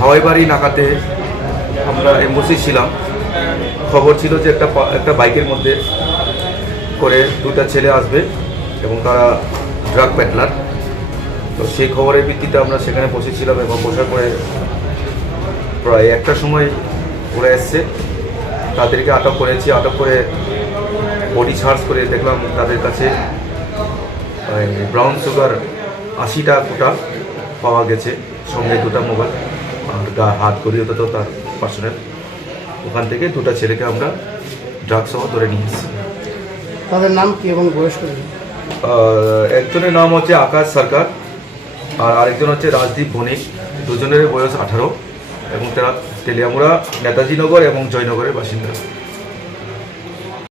হাওয়াই বাড়ি নাকাতে আমরা এম্বসি ছিলাম। খবর ছিল যে একটা বাইকের মধ্যে করে দুটা ছেলে আসবে এবং তারা ড্রাগ প্যাডলার। তো সেই খবরের ভিত্তিতে আমরা সেখানে বসেছিলাম এবং বসার পরে প্রায় একটার সময় ঘুরে এসছে। তাদেরকে আটক করেছি। আটক করে বডি সার্চ করে দেখলাম তাদের কাছে ব্রাউন সুগার 80টা কোটা পাওয়া গেছে, সঙ্গে দুটা মোবাইল আর হাত গড়িয়ে হতো তার পার্সোনাল। ওখান থেকে দুটা ছেলেকে আমরা ড্রাগ সহ ধরে নিয়ে এসেছি। তাদের নাম কি এবং বয়স? একজনের নাম হচ্ছে আকাশ সরকার আর আরেকজন হচ্ছে রাজদীপ বণিক। দুজনের বয়স 18 এবং তারা তেলিয়ামুড়া, নেতাজি নগর এবং জয়নগরের বাসিন্দা।